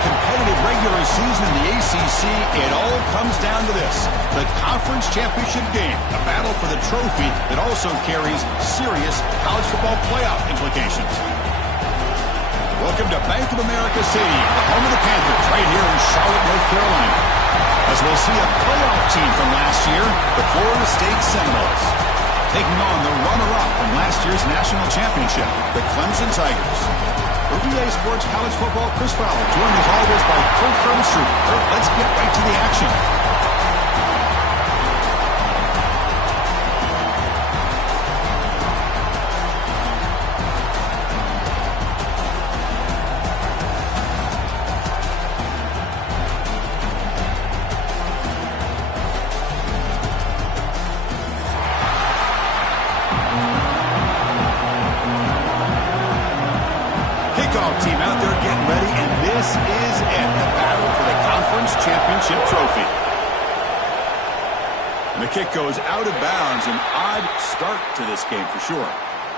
competitive regular season in the ACC, it all comes down to this: the conference championship game, a battle for the trophy that also carries serious college football playoff implications. Welcome to Bank of America Stadium, the home of the Panthers, right here in Charlotte, North Carolina, as we'll see a playoff team from last year, the Florida State Seminoles, taking on the runner-up from last year's national championship, the Clemson Tigers. For EA Sports College Football, Chris Fowler, joined as always by Kirk Hermstrup. Kirk, let's get right to the action. Team out there getting ready, and this is it, the battle for the conference championship trophy. And the kick goes out of bounds. An odd start to this game for sure.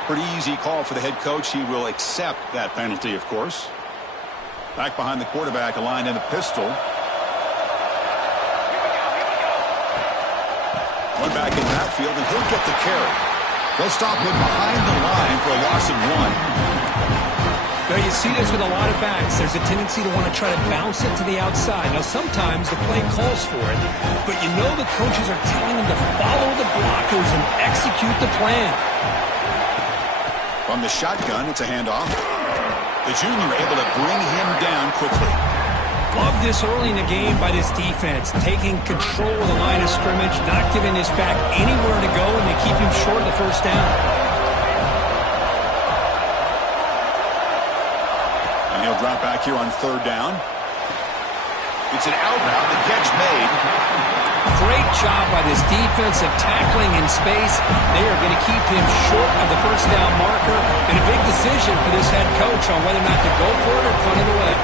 Pretty easy call for the head coach. He will accept that penalty, of course. Back behind the quarterback, aligned in the pistol. One back in the backfield, and he'll get the carry. They'll stop him behind the line for a loss of 1. Now, you see this with a lot of backs. There's a tendency to want to try to bounce it to the outside. Now, sometimes the play calls for it, but you know the coaches are telling them to follow the blockers and execute the plan. From the shotgun, it's a handoff. The junior able to bring him down quickly. Love this early in the game by this defense, taking control of the line of scrimmage, not giving this back anywhere to go, and they keep him short of the first down. He'll drop back here on 3rd down. It's an out route. The catch made. Great job by this defensive tackling in space. They are going to keep him short of the first down marker. And a big decision for this head coach on whether or not to go for it or punt it away.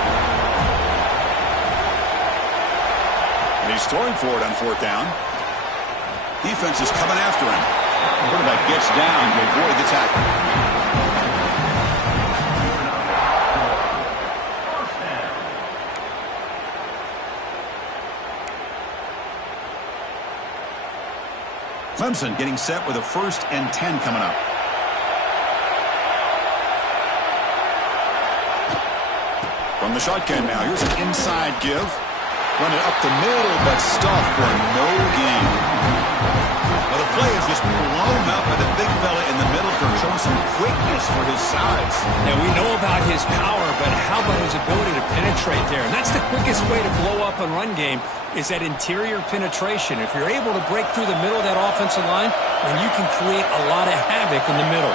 And he's throwing for it on 4th down. Defense is coming after him. The quarterback gets down to avoid the tackle. Clemson getting set with a 1st and 10 coming up. From the shotgun now, here's an inside give. Run it up the middle, but stuffed for no gain. Now the play is just blown up by the big fella in the middle for showing some quickness for his size. Now we know about his power, but how about his ability to penetrate there? And that's the quickest way to blow up a run game, is that interior penetration. If you're able to break through the middle of that offensive line, then you can create a lot of havoc in the middle.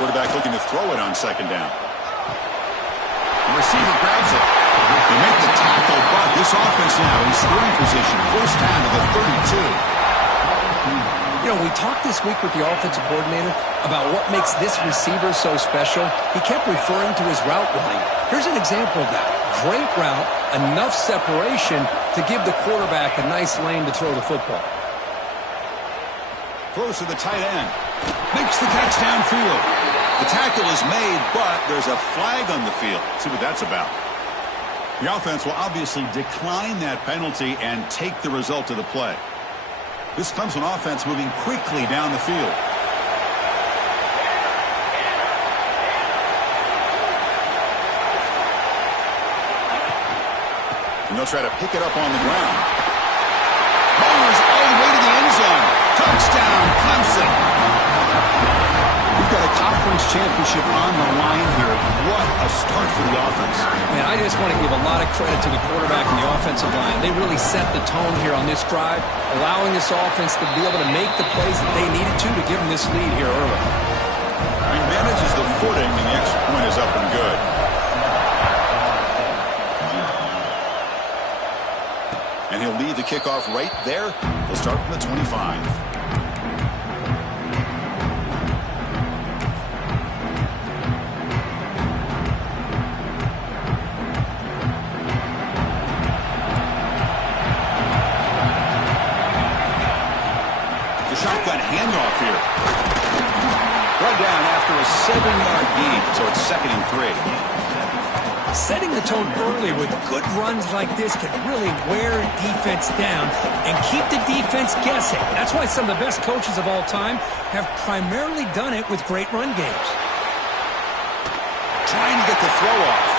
Quarterback looking to throw it on 2nd down. The receiver grabs it. They make the tackle, but this offense now in scoring position. 1st down to the 32. You know, we talked this week with the offensive coordinator about what makes this receiver so special. He kept referring to his route running. Here's an example of that. Great route, enough separation to give the quarterback a nice lane to throw the football. Close to the tight end. Makes the catch downfield. The tackle is made, but there's a flag on the field. See what that's about. The offense will obviously decline that penalty and take the result of the play. This Clemson offense moving quickly down the field. And they'll try to pick it up on the ground. Bowers all the way to the end zone. Touchdown, Clemson. We've got a conference championship on the line here. What a start for the offense. Man, I just want to give a lot of credit to the quarterback and the offensive line. They really set the tone here on this drive, allowing this offense to be able to make the plays that they needed to give them this lead here early. He manages the footing, and the extra point is up and good. And he'll lead the kickoff right there. He'll start from the 25. Shotgun handoff here. Brought down after a 7-yard gain, so it's 2nd and 3. Setting the tone early with good runs like this can really wear defense down and keep the defense guessing. That's why some of the best coaches of all time have primarily done it with great run games. Trying to get the throw off.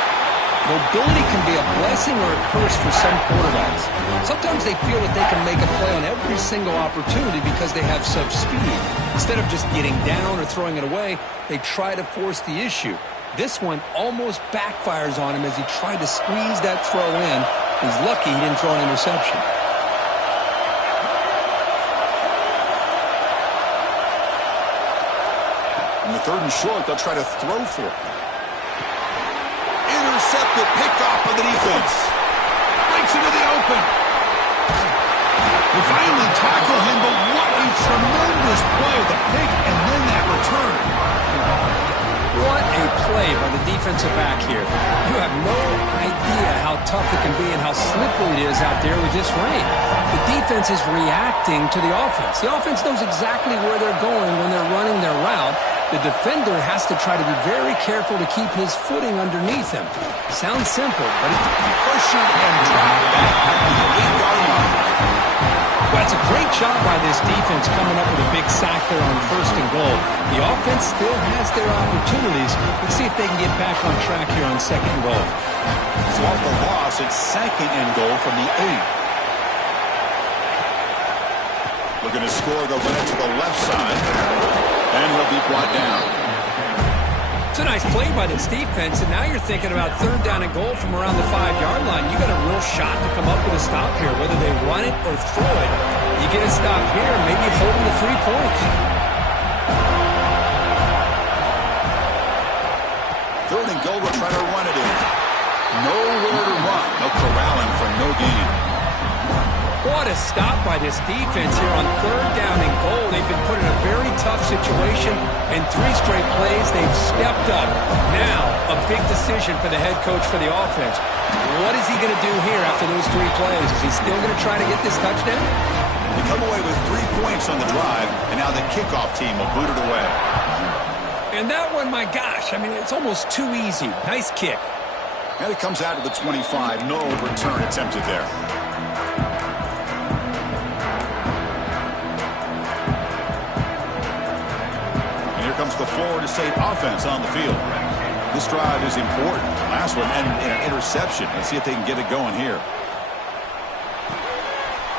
Mobility can be a blessing or a curse for some quarterbacks. Sometimes they feel that they can make a play on every single opportunity because they have such speed. Instead of just getting down or throwing it away, they try to force the issue. This one almost backfires on him as he tried to squeeze that throw in. He's lucky he didn't throw an interception. In the 3rd and short, they'll try to throw for it. Intercepted, picked off by the defense. Breaks into the open. They finally tackle him, but what a tremendous play. The pick and then that return. What a play by the defensive back here. You have no idea how tough it can be and how slippery it is out there with this rain. The defense is reacting to the offense. The offense knows exactly where they're going when they're running their route. The defender has to try to be very careful to keep his footing underneath him. Sounds simple, but it's pushed and dropped back at the 8-yard line. Well, it's a great job by this defense coming up with a big sack there on 1st and goal. The offense still has their opportunities. Let's see if they can get back on track here on 2nd and goal. So off the loss, it's 2nd and goal from the 8. Looking to score, they'll run it to the left side. And he'll be brought down. It's a nice play by this defense, and now you're thinking about 3rd down and goal from around the 5-yard line. You got a real shot to come up with a stop here, whether they run it or throw it. You get a stop here, maybe hold them to 3 points. 3rd and goal, we'll try to run it in. Nowhere to run. No corralling for no gain. What a stop by this defense here on 3rd down and goal. They've been put in a very tough situation. In 3 straight plays, they've stepped up. Now, a big decision for the head coach for the offense. What is he going to do here after those 3 plays? Is he still going to try to get this touchdown? They come away with 3 points on the drive, and now the kickoff team will boot it away. And that one, my gosh, I mean, it's almost too easy. Nice kick. And it comes out to the 25. No return attempted there. Comes the Florida State offense on the field. This drive is important. Last one ended in an interception. Let's see if they can get it going here.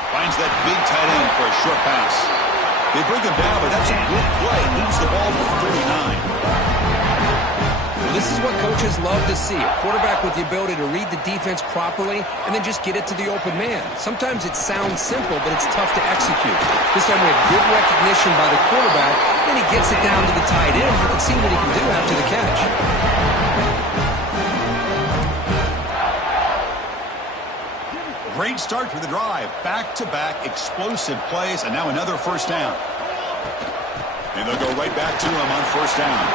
Finds that big tight end for a short pass. They bring him down, but that's a good play. Leaves the ball with 39. Well, this is what coaches love to see. A quarterback with the ability to read the defense properly and then just get it to the open man. Sometimes it sounds simple, but it's tough to execute. This time we have good recognition by the quarterback. Then he gets it down to the tight end. You can see what he can do after the catch. Great start for the drive. Back-to-back explosive plays, and now another 1st down. And they'll go right back to him on 1st down.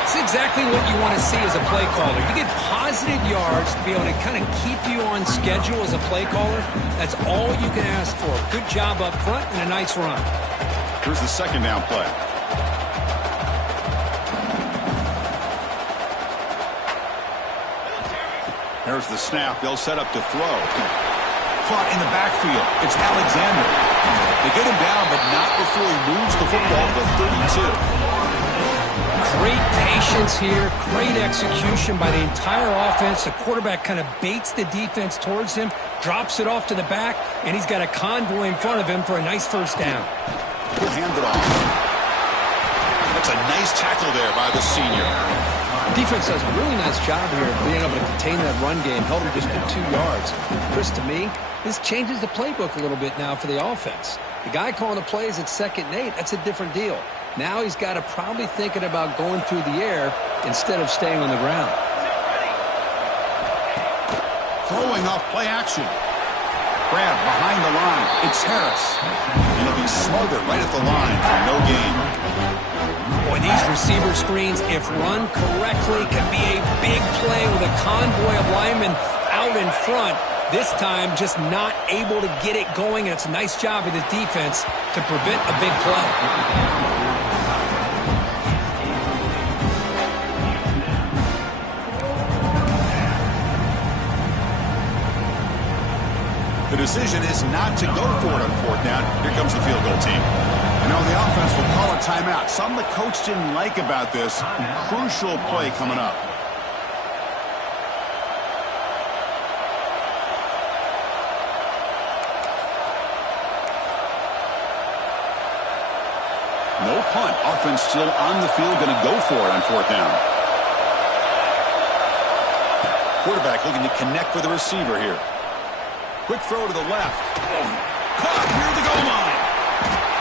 It's exactly what you want to see as a play caller. You get positive yards to be able to kind of keep you on schedule as a play caller. That's all you can ask for. Good job up front and a nice run. Here's the 2nd down play. There's the snap. They'll set up to throw. Caught in the backfield. It's Alexander. They get him down, but not before he moves the football to the 32. Great patience here. Great execution by the entire offense. The quarterback kind of baits the defense towards him, drops it off to the back, and he's got a convoy in front of him for a nice 1st down. He'll hand it off. That's a nice tackle there by the senior. Defense does a really nice job here of being able to contain that run game. Held it just to 2 yards. Chris, to me, this changes the playbook a little bit now for the offense. The guy calling the plays at 2nd and 8, that's a different deal. Now he's got to probably thinking about going through the air instead of staying on the ground. Throwing off play action. Grab behind the line. It's Harris. And he'll be smothered right at the line for no gain. Boy, these receiver screens, if run correctly, can be a big play with a convoy of linemen out in front. This time, just not able to get it going, and it's a nice job of the defense to prevent a big play. decision is not to go for it on fourth down. Here comes the field goal team. You know, the offense will call a timeout. Something the coach didn't like about this. Crucial play coming up. No punt. Offense still on the field, going to go for it on fourth down. Quarterback looking to connect with the receiver here. Quick throw to the left. Caught near the goal line.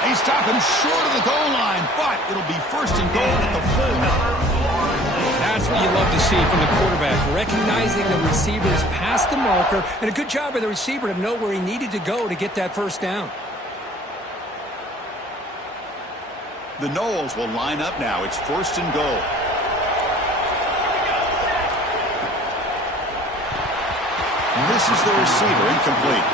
They stop him short of the goal line, but it'll be first and goal at the 4. That's what you love to see from the quarterback, recognizing the receiver's past the marker, and a good job by the receiver to know where he needed to go to get that first down. The Noles will line up now. It's first and goal. Misses the receiver, incomplete.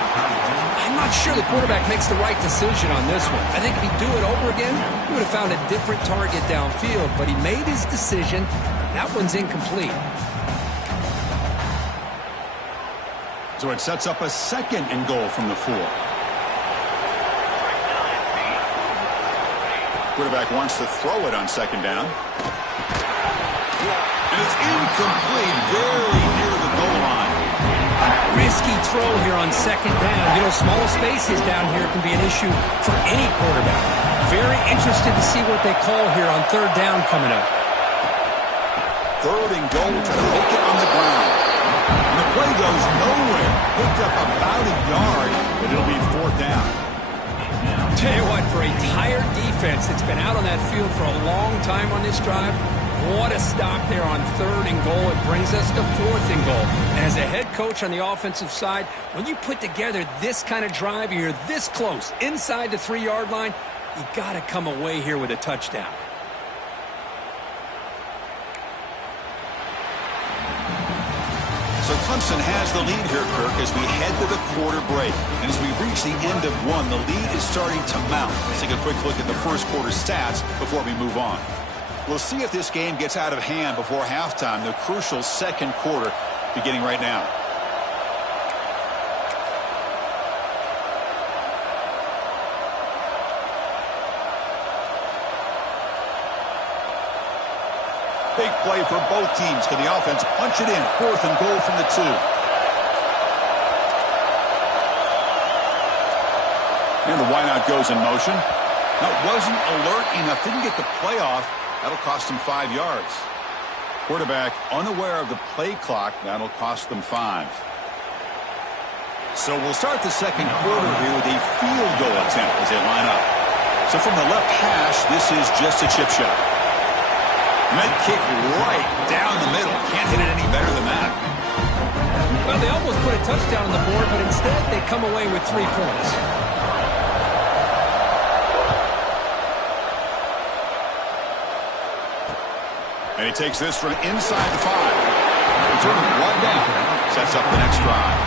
I'm not sure the quarterback makes the right decision on this one. I think if he'd do it over again, he would have found a different target downfield, but he made his decision. That one's incomplete. So it sets up a second and goal from the 4. Quarterback wants to throw it on second down. And it's incomplete, very near the goal line. Risky throw here on second down. You know, small spaces down here can be an issue for any quarterback. Very interested to see what they call here on third down coming up. Third and goal, trying to make it on the ground. And the play goes nowhere. Picked up about a yard, but it'll be fourth down. Tell you what, for a tired defense that's been out on that field for a long time on this drive, what a stop there on third and goal. It brings us to fourth and goal. And as a head coach on the offensive side, when you put together this kind of drive, you're this close, inside the 3-yard line, you got to come away here with a touchdown. So Clemson has the lead here, Kirk, as we head to the quarter break. And as we reach the end of one, the lead is starting to mount. Let's take a quick look at the first quarter stats before we move on. We'll see if this game gets out of hand before halftime, the crucial second quarter beginning right now. Big play for both teams. Can the offense punch it in? Fourth and goal from the 2. And the wideout goes in motion. Now, wasn't alert enough. Didn't get the play off. That'll cost them 5 yards. Quarterback unaware of the play clock. That'll cost them 5. So we'll start the second quarter here with a field goal attempt as they line up. So from the left hash, this is just a chip shot. Med kick right down the middle. Can't hit it any better than that. Well, they almost put a touchdown on the board, but instead they come away with 3 points. And he takes this from inside the 5. Returning one down. Sets up the next drive.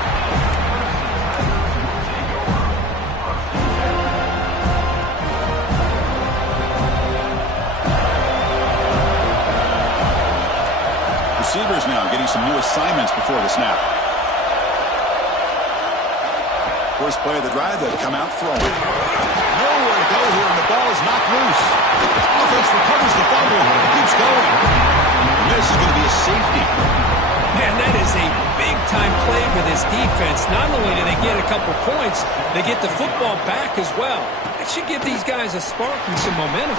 Receivers now getting some new assignments before the snap. First play of the drive, they'll come out throwing. Nowhere to go here, and the ball is knocked loose. Offense recovers the fumble and keeps going. And this is going to be a safety. Man, that is a big-time play for this defense. Not only do they get a couple points, they get the football back as well. That should give these guys a spark and some momentum.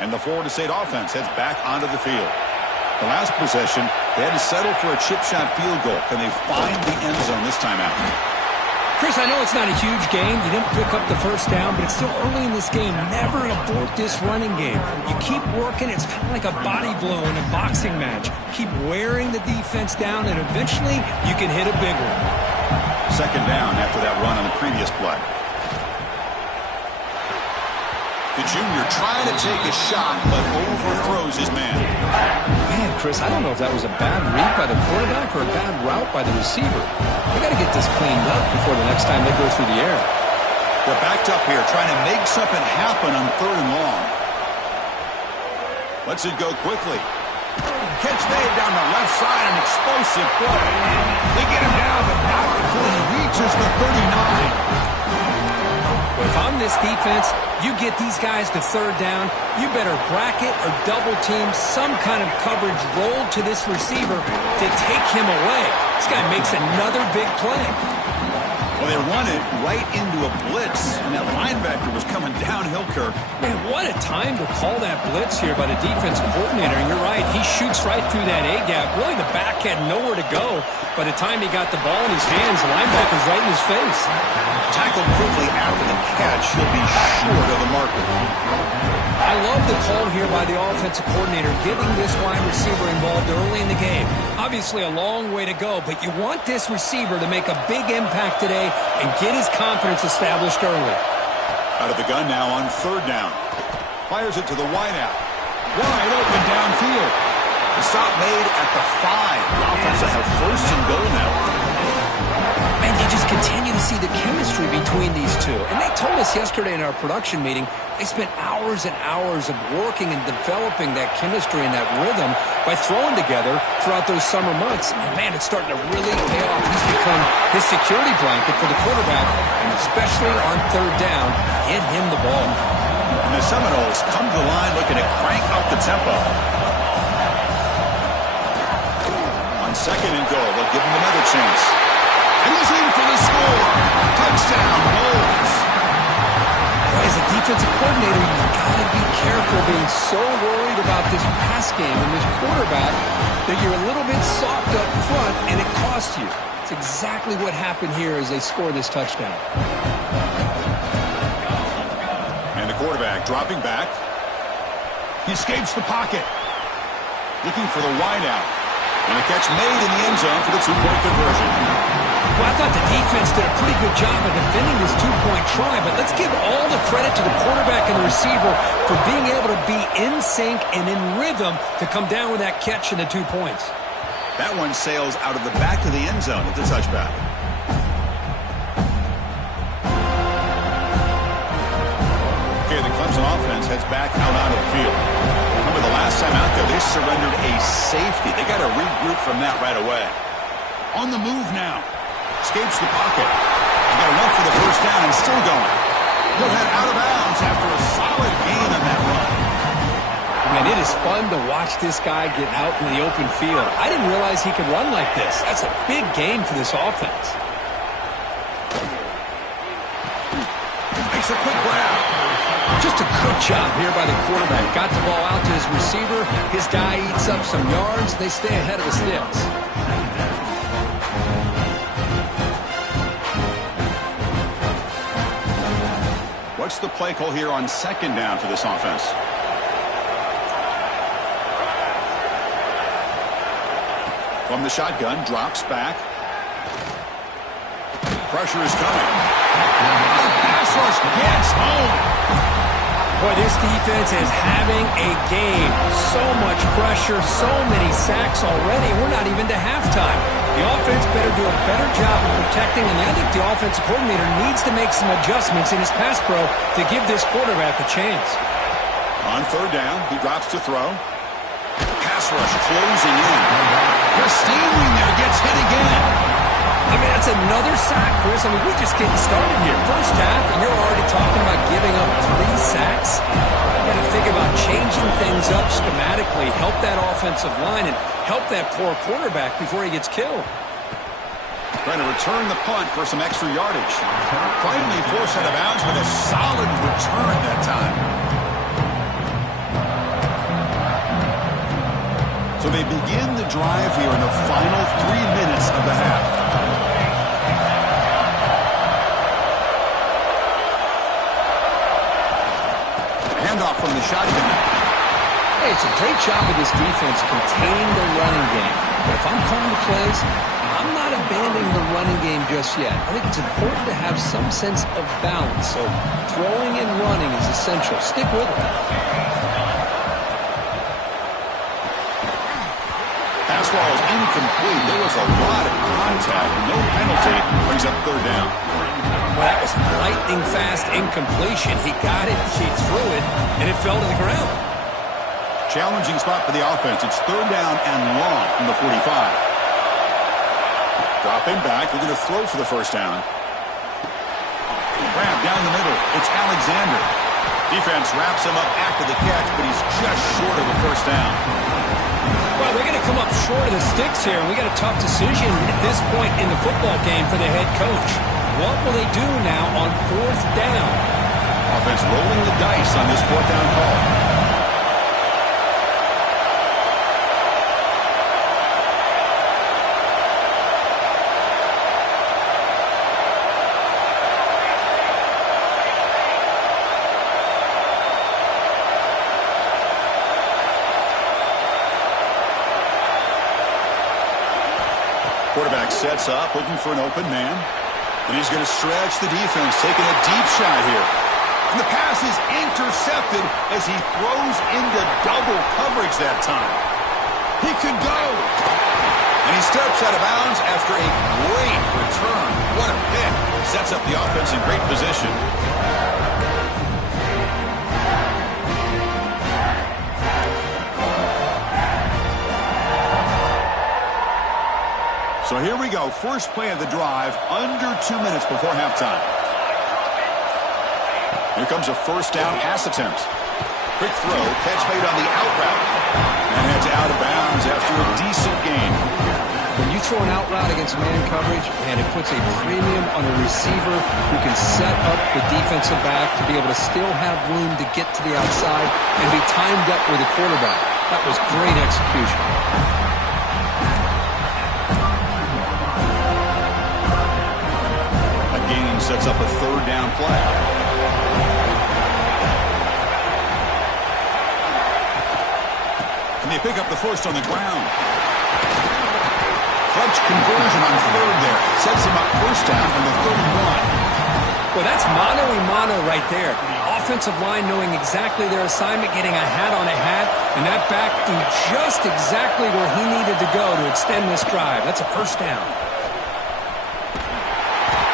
And the Florida State offense heads back onto the field. The last possession, they had to settle for a chip shot field goal. Can they find the end zone this time out? Chris, I know it's not a huge game. You didn't pick up the first down, but it's still early in this game. Never abort this running game. You keep working. It's kind of like a body blow in a boxing match. Keep wearing the defense down, and eventually you can hit a big one. Second down after that run on the previous play. The junior trying to take a shot, but overthrows his man. Man, Chris, I don't know if that was a bad read by the quarterback or a bad route by the receiver. They got to get this cleaned up before the next time they go through the air. They're backed up here, trying to make something happen on 3rd and long. Lets it go quickly. Catch made down the left side, an explosive play. They get him down, but not before he reaches the 39. If I'm this defense, you get these guys to 3rd down, you better bracket or double team some kind of coverage rolled to this receiver to take him away. This guy makes another big play. Well, they run it right into a blitz, and that linebacker was coming downhill, Kirk. Man, what a time to call that blitz here by the defensive coordinator. And you're right, he shoots right through that A-gap. Really, the back had nowhere to go. By the time he got the ball in his hands, the linebacker's right in his face. Tackled quickly after the catch. He'll be short of the marker. I love the call here by the offensive coordinator, getting this wide receiver involved early in the game. Obviously a long way to go, but you want this receiver to make a big impact today and get his confidence established early. Out of the gun now on 3rd down. Fires it to the wideout. Wide open downfield. The stop made at the 5. The offense will have 1st and goal now. Man, you just continue to see the chemistry between these two. And they told us yesterday in our production meeting, they spent hours and hours of working and developing that chemistry and that rhythm by throwing together throughout those summer months. And man, it's starting to really pay off. He's become his security blanket for the quarterback, and especially on 3rd down, get him the ball. And the Seminoles come to the line looking to crank up the tempo. On 2nd and goal, they'll give him another chance. And he's in for the score. Touchdown, Noles. As a defensive coordinator, you've got to be careful being so worried about this pass game and this quarterback that you're a little bit soft up front and it costs you. It's exactly what happened here as they score this touchdown. And the quarterback dropping back. He escapes the pocket. Looking for the wideout. And a catch made in the end zone for the 2-point conversion. Well, I thought the defense did a pretty good job of defending this 2-point try, but let's give all the credit to the quarterback and the receiver for being able to be in sync and in rhythm to come down with that catch and the 2 points. That one sails out of the back of the end zone at the touchback. Okay, the Clemson offense heads back out onto the field. Remember the last time out there, they surrendered a safety. They got to regroup from that right away. On the move now. Escapes the pocket. He got enough for the 1st down and still going. He'll head out of bounds after a solid gain on that run. Man, it is fun to watch this guy get out in the open field. I didn't realize he could run like this. That's a big gain for this offense. Makes a quick grab. Just a good job here by the quarterback. Got the ball out to his receiver. His guy eats up some yards. They stay ahead of the sticks. What's the play call here on 2nd down for this offense? From the shotgun, drops back. Pressure is coming. The pass rush gets home. Boy, this defense is having a game. So much pressure, so many sacks already. We're not even to halftime. The offense better do a better job of protecting, and I think the offensive coordinator needs to make some adjustments in his pass pro to give this quarterback a chance. On 3rd down, he drops to throw. Pass rush closing in. Christine there gets hit again. I mean, that's another sack, Chris. I mean, we're just getting started here. 1st half, and you're already talking about giving up 3 sacks. You've got to think about changing things up schematically, help that offensive line, and help that poor quarterback before he gets killed. Trying to return the punt for some extra yardage. Finally forced out of bounds with a solid return that time. So they begin the drive here in the final 3 minutes of the half. Handoff from the shotgun. Hey, it's a great job of this defense containing the running game. But if I'm calling the plays, I'm not abandoning the running game just yet. I think it's important to have some sense of balance. So throwing and running is essential. Stick with it. Pass ball is incomplete. There was a lot of contact. No penalty. Brings up 3rd down. Well, that was right lightning fast incompletion. He got it, he threw it, and it fell to the ground. Challenging spot for the offense. It's third down and long from the 45. Dropping back, looking to throw for the first down. Grab down the middle. It's Alexander. Defense wraps him up after the catch, but he's just short of the first down. Well, they're going to come up short of the sticks here, and we got a tough decision at this point in the football game for the head coach. What will they do now on fourth down? Offense rolling the dice on this fourth down call. Quarterback sets up, looking for an open man. And he's going to stretch the defense, taking a deep shot here. And the pass is intercepted as he throws into double coverage that time. He could go. And he steps out of bounds after a great return. What a pick. Sets up the offense in great position. So here we go. First play of the drive, under 2 minutes before halftime. Here comes a first down pass attempt. Quick throw, catch made on the out route. And heads out of bounds after a decent gain. When you throw an out route against man coverage, and it puts a premium on a receiver who can set up the defensive back to be able to still have room to get to the outside and be timed up with the quarterback. That was great execution. Sets up a third down play. And they pick up the first on the ground. Clutch conversion on third there. Sets him up first down from the 31. Well, that's mano-a-mano right there. Offensive line knowing exactly their assignment, getting a hat on a hat, and that back threw just exactly where he needed to go to extend this drive. That's a first down.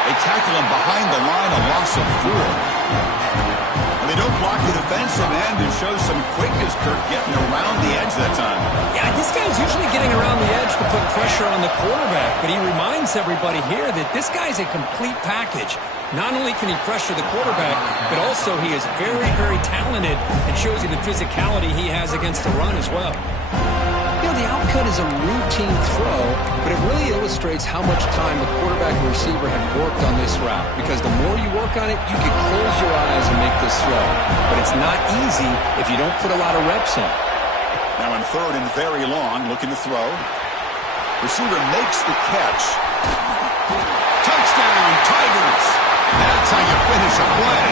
They tackle him behind the line, a loss of 4. And they don't block the defensive end and show some quickness, Kirk, getting around the edge that time. Yeah, this guy's usually getting around the edge to put pressure on the quarterback, but he reminds everybody here that this guy's a complete package. Not only can he pressure the quarterback, but also he is very, very talented and shows you the physicality he has against the run as well. You know, the outcut is a routine throw, but it really illustrates how much time the quarterback and receiver have worked on this route. Because the more you work on it, you can close your eyes and make this throw. But it's not easy if you don't put a lot of reps in. Now in third and very long, looking to throw. Receiver makes the catch. Touchdown, Tigers! That's how you finish a play.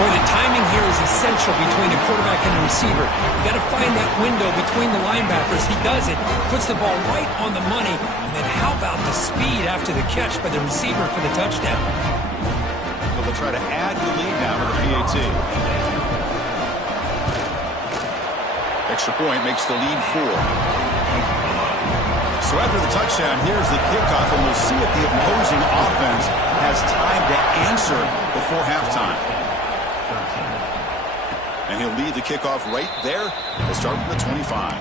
Well, the timing here is essential between the quarterback and the receiver. You got to find that window between the linebackers. He does it, puts the ball right on the money, and then how about the speed after the catch by the receiver for the touchdown? So they'll try to add the lead now to the PAT. Extra point makes the lead 4. So after the touchdown, here's the kickoff, and we'll see if the opposing offense has time to answer before halftime. And he'll lead the kickoff right there. We'll start from the 25.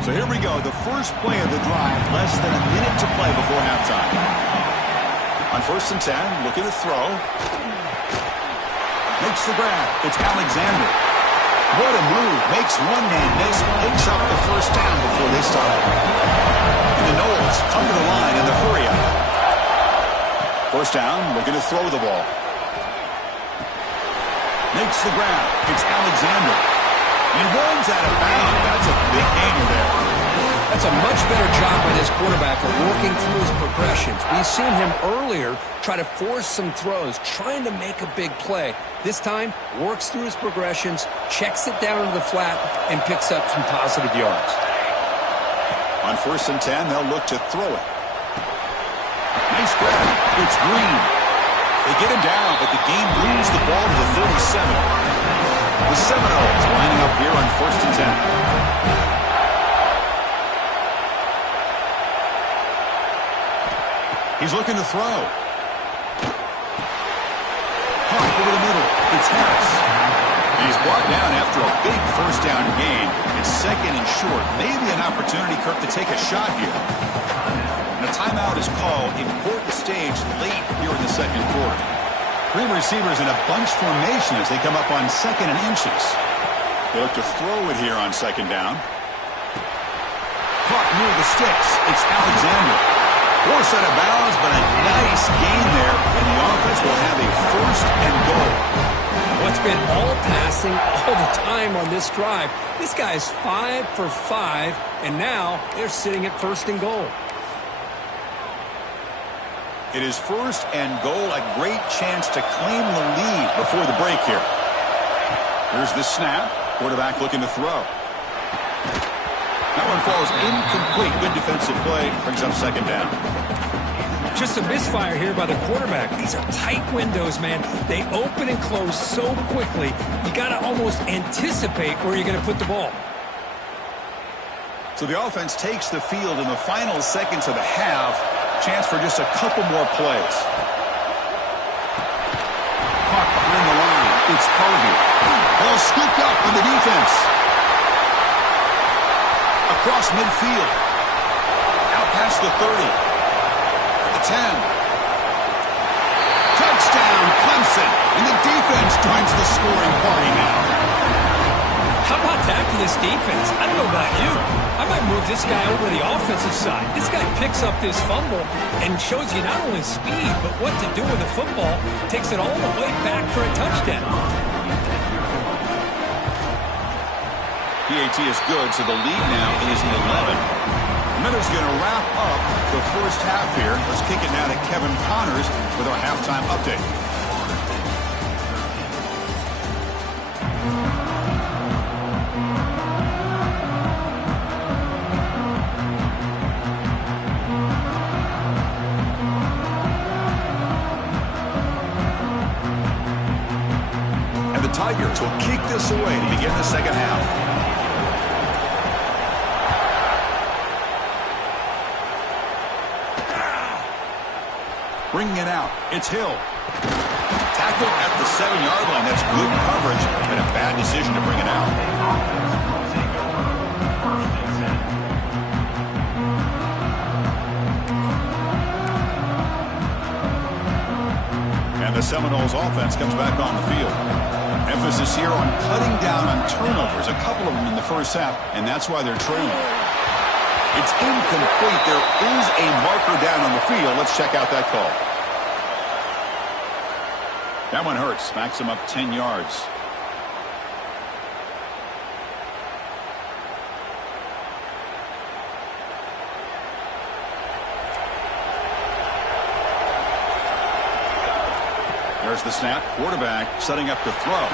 So here we go. The first play of the drive. Less than a minute to play before halftime. On first and 10, looking to throw. Makes the grab. It's Alexander. What a move. Makes one man miss. Picks up the first down before they stop. And the Knowles come to the line in the hurry up. First down, looking to throw the ball. Makes the grab. It's Alexander. He runs out of bounds. That's a big gainer there. That's a much better job by this quarterback of working through his progressions. We've seen him earlier try to force some throws, trying to make a big play. This time, works through his progressions, checks it down to the flat, and picks up some positive yards. On first and 10, they'll look to throw it. Nice grab. It's Green. They get him down, but the game moves the ball to the 37. The Seminoles lining up here on first and 10. He's looking to throw. Hawk over the middle. It's Harris. And he's brought down after a big first down gain. It's second and short. Maybe an opportunity, Kirk, to take a shot here. And a timeout is called. Important stage late here in the second quarter. Three receivers in a bunch formation as they come up on second and inches. They look to throw it here on second down. Caught near the sticks. It's Alexander. Forced out of bounds, but a nice gain there. And the offense will have a first and goal. What's been all passing all the time on this drive. This guy is 5 for 5, and now they're sitting at first and goal. It is first and goal, a great chance to claim the lead before the break here. Here's the snap. Quarterback looking to throw. That one falls incomplete. Good defensive play. Brings up second down. Just a misfire here by the quarterback. These are tight windows, man. They open and close so quickly. You got to almost anticipate where you're going to put the ball. So the offense takes the field in the final seconds of the half. Chance for just a couple more plays. Caught behind the line. It's Harvey. Ball scooped up on the defense. Across midfield. Out past the 30. 10. Touchdown, Clemson. And the defense joins the scoring party now. How about that for this defense? I don't know about you. I might move this guy over to the offensive side. This guy picks up this fumble and shows you not only speed, but what to do with the football. Takes it all the way back for a touchdown. PAT is good, so the lead now is 11. Minutes going to wrap up the first half here. Let's kick it now to Kevin Connors with our halftime update. And the Tigers will kick this away to begin the second half. Bringing it out. It's Hill. Tackle at the 7-yard line. That's good coverage and a bad decision to bring it out. And the Seminoles offense comes back on the field. Emphasis here on cutting down on turnovers. A couple of them in the first half, and that's why they're trailing. It's incomplete. There is a marker down on the field. Let's check out that call. That one hurts. Smacks him up 10 yards. There's the snap. Quarterback setting up to throw.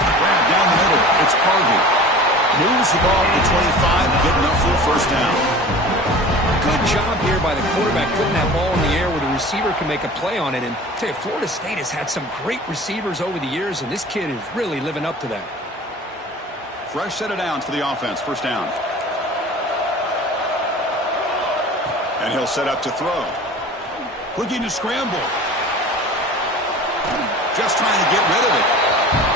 Grab down the middle. It's Parvey. Moves the ball to 25, good enough for a first down. Good job here by the quarterback putting that ball in the air where the receiver can make a play on it. And I tell you, Florida State has had some great receivers over the years, and this kid is really living up to that. Fresh set of downs for the offense. First down. And he'll set up to throw. Looking to scramble. Just trying to get rid of it.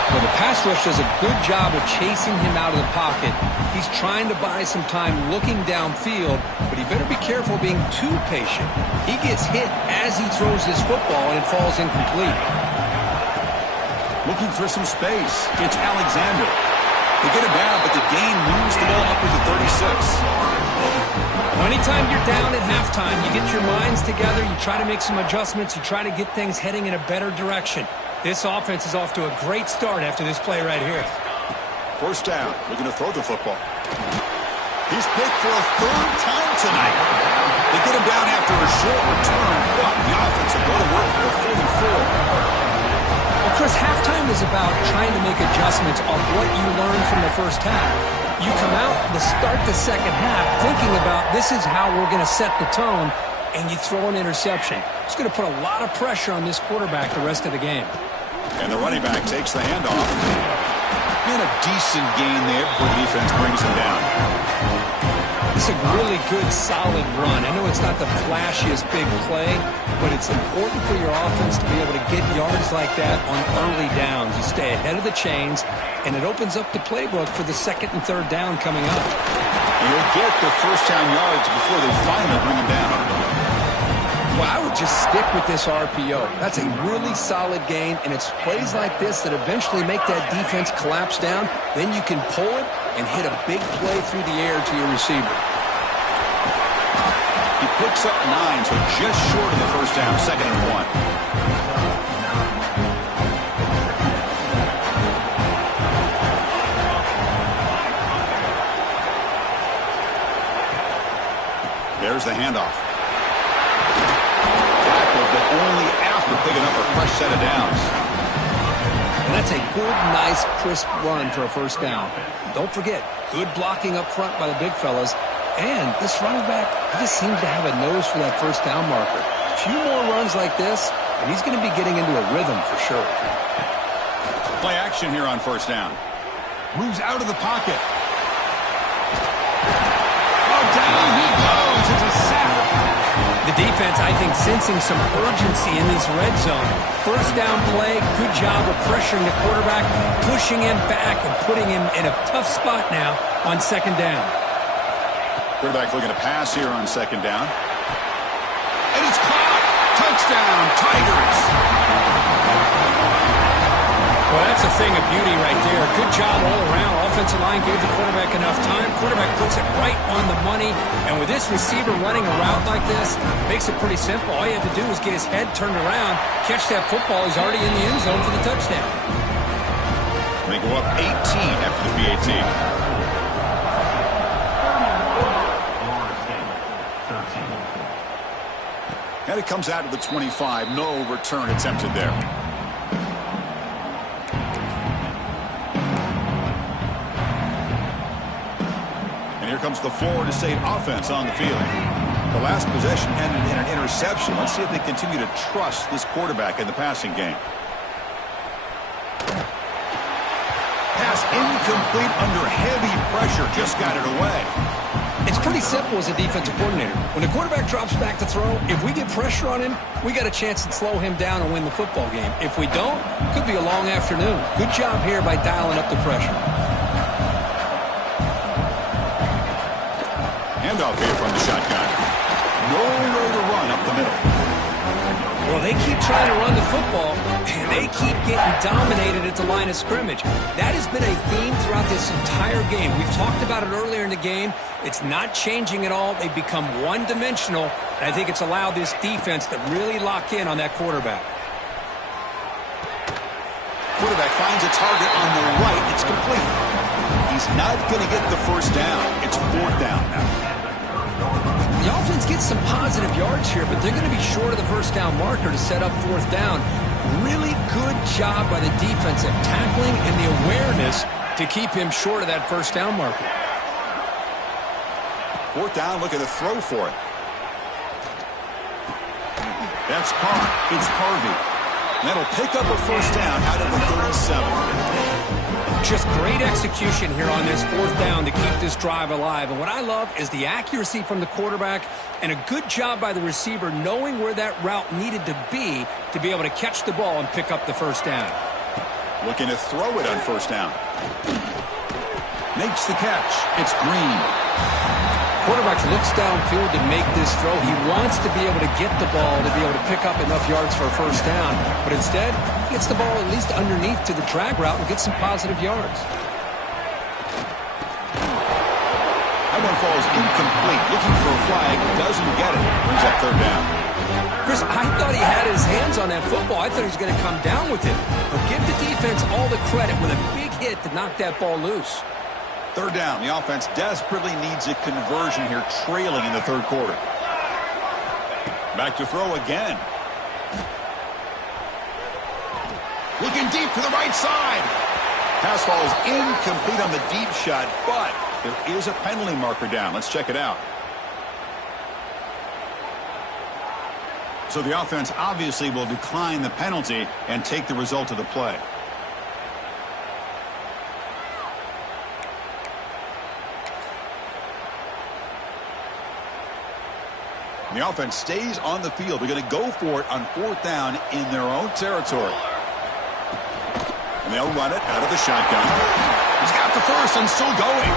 Well, the pass rush does a good job of chasing him out of the pocket. He's trying to buy some time looking downfield, but he better be careful being too patient. He gets hit as he throws this football, and it falls incomplete. Looking for some space. It's Alexander. They get it down, but the gain moves the ball up to the 36. Anytime you're down at halftime, you get your minds together, you try to make some adjustments, you try to get things heading in a better direction. This offense is off to a great start after this play right here. First down. Looking to throw the football. He's picked for a third time tonight. They get him down after a short return, but the offense will go to work for 44. Well, Chris, halftime is about trying to make adjustments off what you learned from the first half. You come out to start the second half thinking about this is how we're going to set the tone, and you throw an interception. It's going to put a lot of pressure on this quarterback the rest of the game. And the running back takes the handoff. And a decent gain there before the defense brings him down. This That's a really good, solid run. I know it's not the flashiest big play, but it's important for your offense to be able to get yards like that on early downs. You stay ahead of the chains, and it opens up the playbook for the second and third down coming up. You'll get the first down yards before they finally bring him down. Well, I would just stick with this RPO. That's a really solid gain, and it's plays like this that eventually make that defense collapse down. Then you can pull it and hit a big play through the air to your receiver. He picks up 9, so just short of the first down, 2nd and 1. There's the handoff. Tackled, but only after picking up a fresh set of downs. And that's a good, nice, crisp run for a first down. Don't forget, good blocking up front by the big fellas. And this running back, he just seems to have a nose for that first down marker. A few more runs like this, and he's going to be getting into a rhythm for sure. Play action here on first down. Moves out of the pocket. Oh, down he goes. It's a sack. The defense, I think, sensing some urgency in this red zone. First down play, good job of pressuring the quarterback, pushing him back and putting him in a tough spot now on second down. Quarterback looking to pass here on second down. And it's caught. Touchdown, Tigers. Well, that's a thing of beauty right there. Good job all around. Offensive line gave the quarterback enough time. Quarterback puts it right on the money. And with this receiver running a route like this, makes it pretty simple. All you have to do is get his head turned around, catch that football. He's already in the end zone for the touchdown. They go up 18 after the PAT. And it comes out to the 25. No return attempted there. And here comes the Florida State offense on the field. The last possession ended in an interception. Let's see if they continue to trust this quarterback in the passing game. Pass incomplete under heavy pressure. Just got it away. It's pretty simple as a defensive coordinator. When the quarterback drops back to throw, if we get pressure on him, we got a chance to slow him down and win the football game. If we don't, it could be a long afternoon. Good job here by dialing up the pressure. Handoff here from the shotgun. Nowhere to run up the middle. Well, they keep trying to run the football, and they keep getting dominated at the line of scrimmage. That has been a theme throughout this entire game. We've talked about it earlier in the game. It's not changing at all. They've become one-dimensional, and I think it's allowed this defense to really lock in on that quarterback. Quarterback finds a target on the right. It's complete. He's not going to get the first down. It's 4th down now. The offense gets some positive yards here, but they're going to be short of the first down marker to set up 4th down. Really good job by the defense of tackling and the awareness to keep him short of that first down marker. 4th down, look at the throw for it. That's caught. It's Harvey. That'll pick up a first down out of the 37. Just great execution here on this 4th down to keep this drive alive. And what I love is the accuracy from the quarterback and a good job by the receiver knowing where that route needed to be able to catch the ball and pick up the first down. Looking to throw it on first down. Makes the catch. It's Green. Quarterback looks downfield to make this throw. He wants to be able to get the ball to be able to pick up enough yards for a first down. But instead, he gets the ball at least underneath to the drag route and gets some positive yards. That one falls incomplete. Looking for a flag. Doesn't get it. Brings up 3rd down. Chris, I thought he had his hands on that football. I thought he was going to come down with it. But give the defense all the credit with a big hit to knock that ball loose. 3rd down. The offense desperately needs a conversion here, trailing in the 3rd quarter. Back to throw again. Looking deep to the right side. Pass falls incomplete on the deep shot, but there is a penalty marker down. Let's check it out. So the offense obviously will decline the penalty and take the result of the play. The offense stays on the field. They're going to go for it on 4th down in their own territory. And they'll run it out of the shotgun. He's got the first and still going.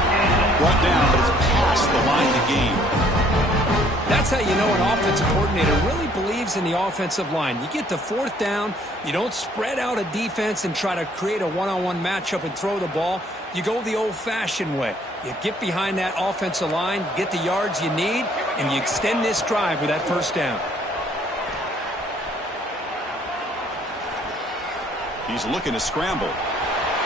Brought down, but it's past the line of the game. That's how you know an offensive coordinator really believes in the offensive line. You get to 4th down, you don't spread out a defense and try to create a one-on-one matchup and throw the ball. You go the old-fashioned way. You get behind that offensive line, you get the yards you need, and you extend this drive with that 1st down. He's looking to scramble.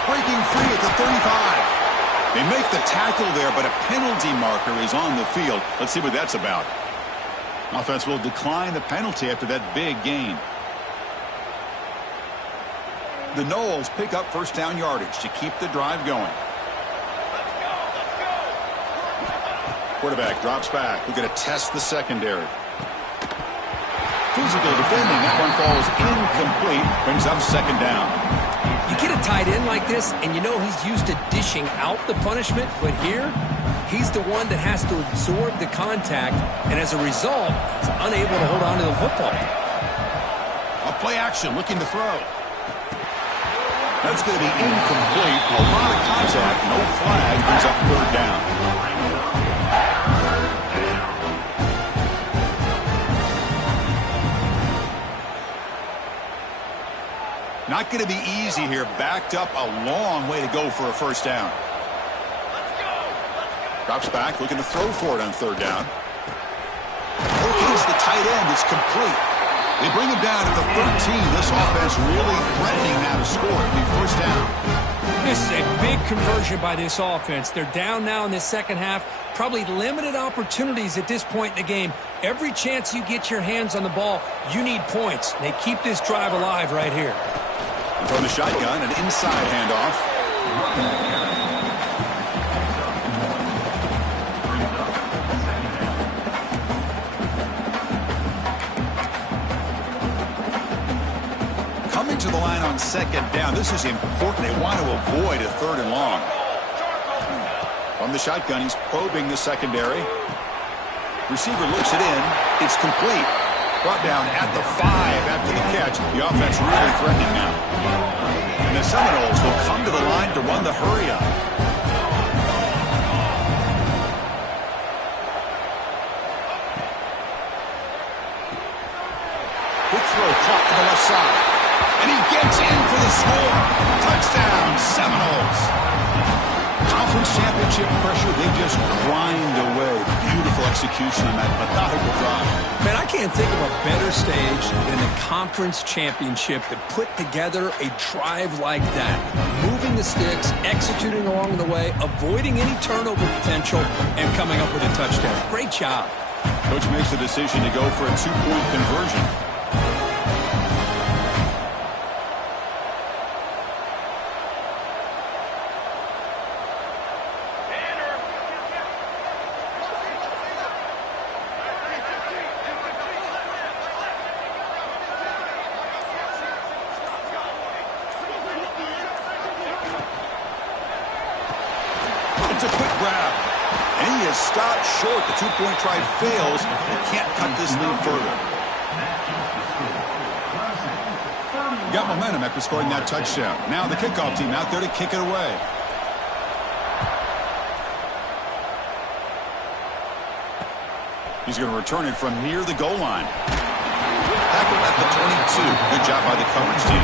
Breaking free at the 35. They make the tackle there, but a penalty marker is on the field. Let's see what that's about. Offense will decline the penalty after that big gain. The Noles pick up 1st down yardage to keep the drive going. Quarterback drops back. We're going to test the secondary. Physical defending. That one falls incomplete. Brings up 2nd down. You get a tight end like this, and you know he's used to dishing out the punishment, but here, he's the one that has to absorb the contact, and as a result, he's unable to hold on to the football. A play action, looking to throw. That's going to be incomplete. A lot of contact, no flag, brings up 3rd down. Not going to be easy here. Backed up a long way to go for a 1st down. Drops back, looking to throw for it on 3rd down. He's the tight end. It's complete. They bring him down to the 13. This offense really threatening now to score. It'll be 1st down. This is a big conversion by this offense. They're down now in the 2nd half. Probably limited opportunities at this point in the game. Every chance you get your hands on the ball, you need points. They keep this drive alive right here. From the shotgun, an inside handoff. Coming to the line on 2nd down. This is important. They want to avoid a 3rd and long. From the shotgun, he's probing the secondary. Receiver looks it in. It's complete. Brought down at the 5 after the catch. The offense really threatening now. And the Seminoles will come to the line to run the hurry up. Good throw caught to the left side. And he gets in for the score. Touchdown, Seminoles. Conference championship pressure, they just grind away. Beautiful execution on that methodical drive. Man, I can't think of a better stage than the conference championship to put together a drive like that. Moving the sticks, executing along the way, avoiding any turnover potential, and coming up with a touchdown. Great job. Coach makes the decision to go for a 2-point conversion. It's a quick grab. And he is stopped short. The 2-point try fails. They can't cut this lead further. Got momentum after scoring that touchdown. Now the kickoff team out there to kick it away. He's going to return it from near the goal line. Tackle at the 22. Good job by the coverage team.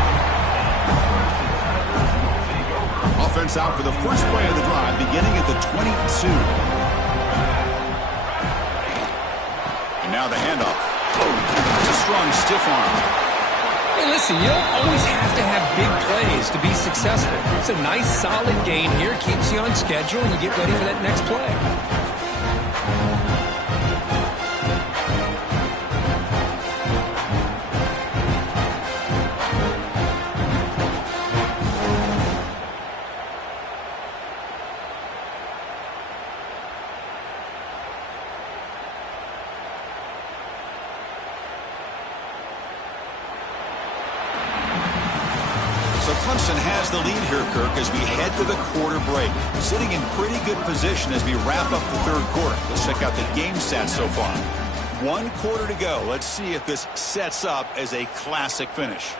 Offense out for the first play of the drive, beginning at the 22. And now the handoff. It's a strong stiff arm. Hey, listen, you don't always have to have big plays to be successful. It's a nice, solid gain here. Keeps you on schedule, and you get ready for that next play. So Clemson has the lead here, Kirk, as we head to the quarter break. Sitting in pretty good position as we wrap up the third quarter. Let's check out the game stats so far. 1 quarter to go. Let's see if this sets up as a classic finish.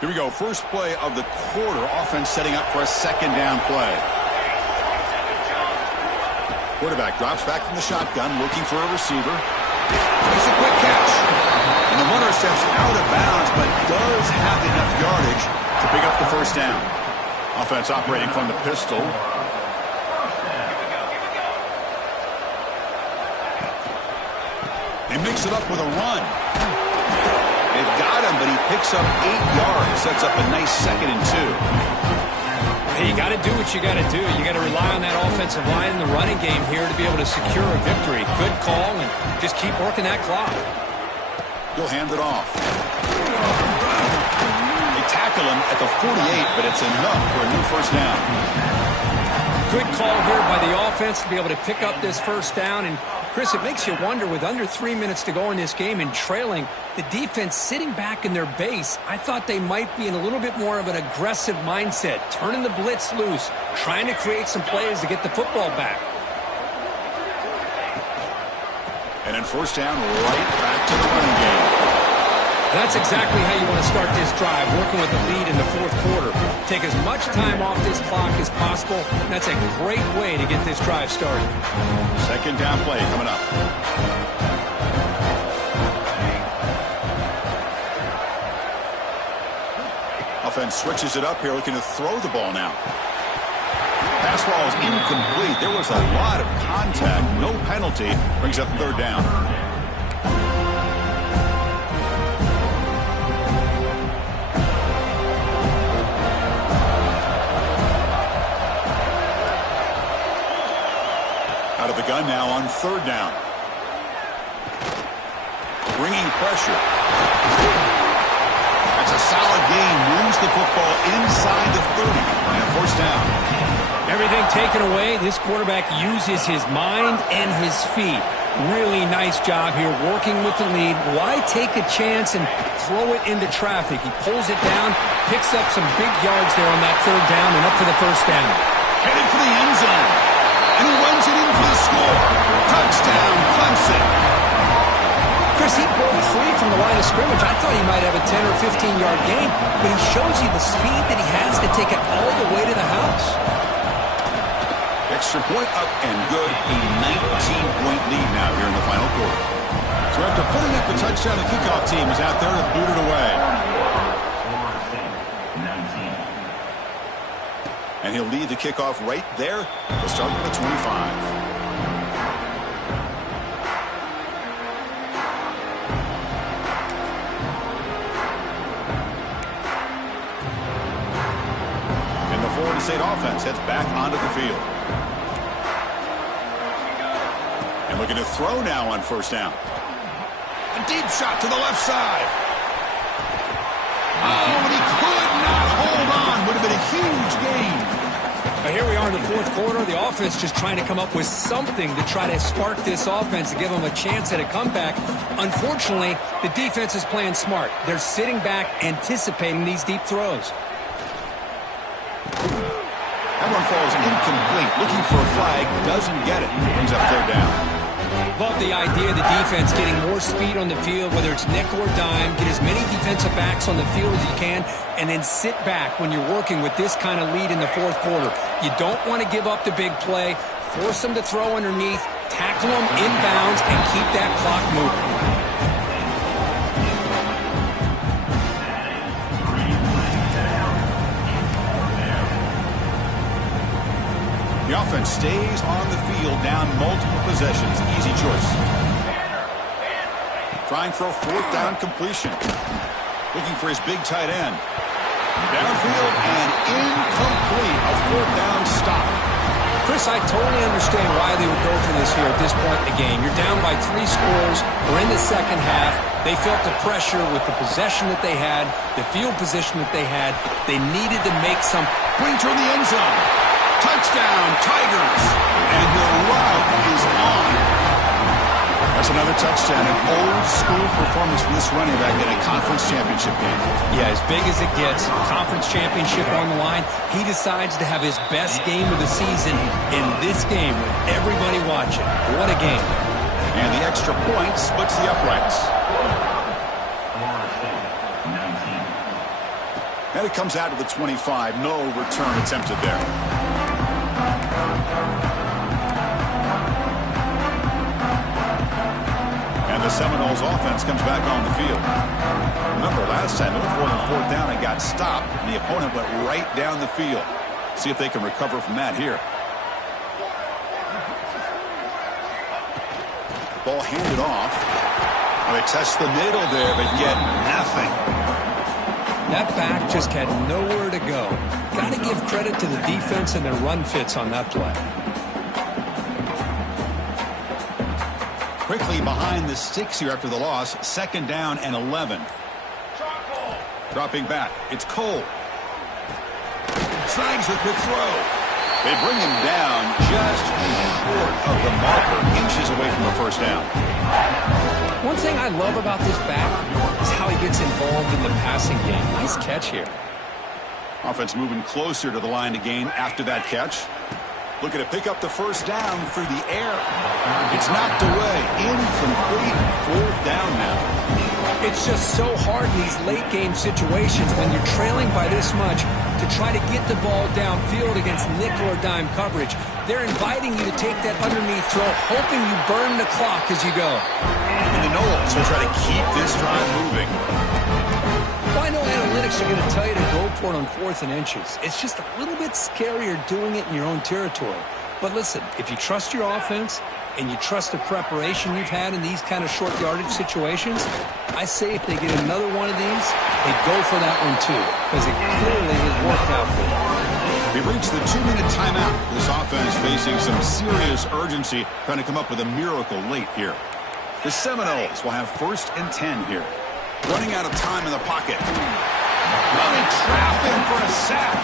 Here we go. First play of the quarter. Offense setting up for a second down play. Quarterback drops back from the shotgun, looking for a receiver. Makes a quick catch. And the runner steps out of bounds, but does have enough yardage to pick up the first down. Offense operating from the pistol. They mix it up with a run. They've got him, but he picks up 8 yards. Sets up a nice 2nd and 2. Hey, you got to do what you got to do. You got to rely on that offensive line in the running game here to be able to secure a victory. Good call, and just keep working that clock. He'll hand it off. They tackle him at the 48, but it's enough for a new first down. Good call here by the offense to be able to pick up this first down. And, Chris, it makes you wonder, with under 3 minutes to go in this game and trailing, the defense sitting back in their base, I thought they might be in a little bit more of an aggressive mindset, turning the blitz loose, trying to create some plays to get the football back. And then first down, right back to the running game. That's exactly how you want to start this drive, working with the lead in the fourth quarter. Take as much time off this clock as possible. That's a great way to get this drive started. Second down play coming up. Offense switches it up here, looking to throw the ball now. Pass ball is incomplete. There was a lot of contact. No penalty. Brings up third down. Out of the gun now on third down. Bringing pressure. That's a solid gain. Moves the football inside the 30. And first down. Everything taken away. This quarterback uses his mind and his feet. Really nice job here working with the lead. Why take a chance and throw it into traffic? He pulls it down, picks up some big yards there on that third down, and up for the first down. Headed for the end zone. And he runs it in for the score. Touchdown, Clemson. Chris, he broke free from the line of scrimmage. I thought he might have a 10 or 15-yard gain, but he shows you the speed that he has to take it all the way to the house. Extra point up and good. A 19-point lead now here in the final quarter. So after putting up the touchdown, the kickoff team is out there to boot it away. And he'll lead the kickoff right there to start with the 25. State offense heads back onto the field. And looking to throw now on first down. A deep shot to the left side. Oh, and he could not hold on. Would have been a huge gain. Now here we are in the fourth quarter. The offense just trying to come up with something to try to spark this offense to give them a chance at a comeback. Unfortunately, the defense is playing smart. They're sitting back, anticipating these deep throws. That one falls incomplete. Looking for a flag. Doesn't get it. Brings up third down. Love the idea of the defense getting more speed on the field, whether it's nickel or dime. Get as many defensive backs on the field as you can, and then sit back when you're working with this kind of lead in the fourth quarter. You don't want to give up the big play. Force them to throw underneath. Tackle them inbounds and keep that clock moving. The offense stays on the field, down multiple possessions. Easy choice. Trying for a fourth down completion. Looking for his big tight end. Downfield and incomplete. A fourth down stop. Chris, I totally understand why they would go for this here at this point in the game. You're down by 3 scores. We're in the second half. They felt the pressure with the possession that they had, the field position that they had. They needed to make some. Bring toward the end zone. Touchdown, Tigers. And the route is on. A That's another touchdown. An old-school performance from this running back in a conference championship game. Yeah, as big as it gets, conference championship on the line, he decides to have his best game of the season in this game with everybody watching. What a game. And the extra point splits the uprights. And it comes out to the 25. No return attempted there. The Seminoles offense comes back on the field. Remember, last time, it was on fourth down and got stopped, and the opponent went right down the field. See if they can recover from that here. Ball handed off. They test the middle there, but get nothing. That back just had nowhere to go. Got to give credit to the defense and their run fits on that play. Quickly behind the sticks here after the loss. 2nd down and 11. Dropping back. It's Cole. Snags the quick throw. They bring him down just short of the marker. Inches away from the first down. One thing I love about this back is how he gets involved in the passing game. Nice catch here. Offense moving closer to the line to gain after that catch. Looking to pick up the first down through the air. It's knocked away. Incomplete. 4th down now. It's just so hard in these late game situations when you're trailing by this much to try to get the ball downfield against nickel or dime coverage. They're inviting you to take that underneath throw, hoping you burn the clock as you go. And the Noles will try to keep this drive moving. Well, I know analytics are going to tell you to go for it on 4th and inches. It's just a little bit scarier doing it in your own territory. But listen, if you trust your offense and you trust the preparation you've had in these kind of short yardage situations, I say if they get another one of these, they go for that one too, because it clearly has worked out for them. We've reached the 2-minute timeout. This offense facing some serious urgency, trying to come up with a miracle late here. The Seminoles will have 1st and 10 here. Running out of time in the pocket. Running traffic for a sack.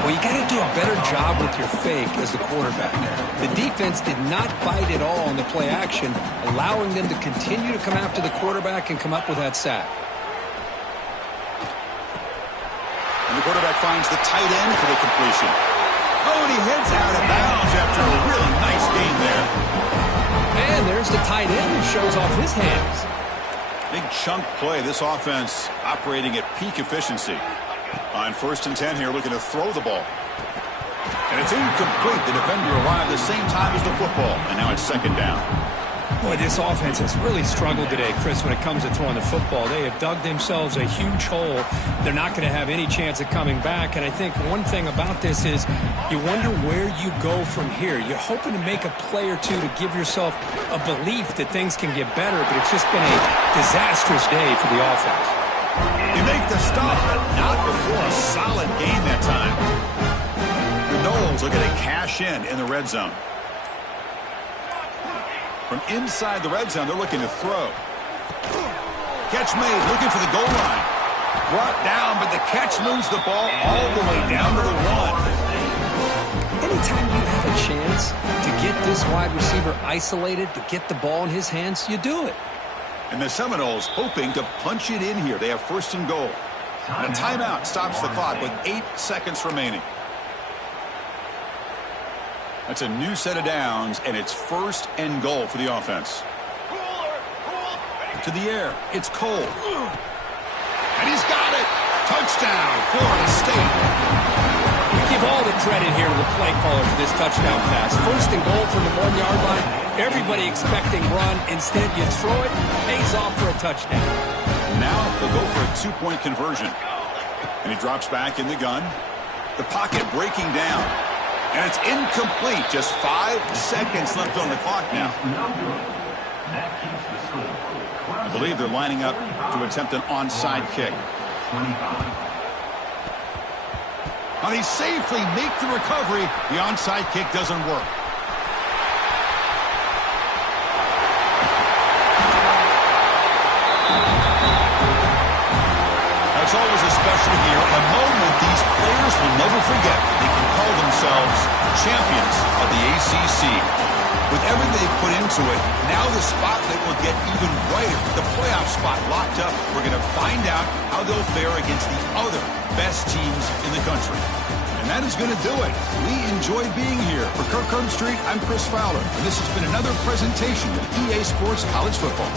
Well, you got to do a better job with your fake as the quarterback. The defense did not bite at all on the play action, allowing them to continue to come after the quarterback and come up with that sack. And the quarterback finds the tight end for the completion. Oh, and he heads out of bounds after a really nice game there. And there's the tight end who shows off his hands. Big chunk play. This offense operating at peak efficiency. On 1st and 10 here, looking to throw the ball. And it's incomplete. The defender arrived the same time as the football. And now it's 2nd down. Boy, this offense has really struggled today, Chris, when it comes to throwing the football. They have dug themselves a huge hole. They're not going to have any chance of coming back. And I think one thing about this is you wonder where you go from here. You're hoping to make a play or two to give yourself a belief that things can get better, but it's just been a disastrous day for the offense. You make the stop, but not before a solid game that time. The Noles looking to cash in the red zone. From inside the red zone, they're looking to throw. Catch made, looking for the goal line. Brought down, but the catch moves the ball all the way down to the 1. Anytime you have a chance to get this wide receiver isolated, to get the ball in his hands, you do it. And the Seminoles hoping to punch it in here. They have 1st and goal. And a timeout stops the clock with 8 seconds remaining. That's a new set of downs, and it's 1st and goal for the offense. To the air, it's Cole. And he's got it. Touchdown, Florida State. You give all the credit here to the play caller for this touchdown pass. 1st and goal from the 1-yard line. Everybody expecting run. Instead, you throw it, pays off for a touchdown. Now they'll go for a 2-point conversion. And he drops back in the gun. The pocket breaking down. And it's incomplete. Just 5 seconds left on the clock now. I believe they're lining up to attempt an onside kick. Now they safely make the recovery. The onside kick doesn't work. It's always a special year, a moment these players will never forget. They can call themselves champions of the ACC. With everything they put into it, now the spotlight will get even brighter. The playoff spot locked up. We're going to find out how they'll fare against the other best teams in the country. And that is going to do it. We enjoy being here. For Kirk Street, I'm Chris Fowler, and this has been another presentation of EA Sports College Football.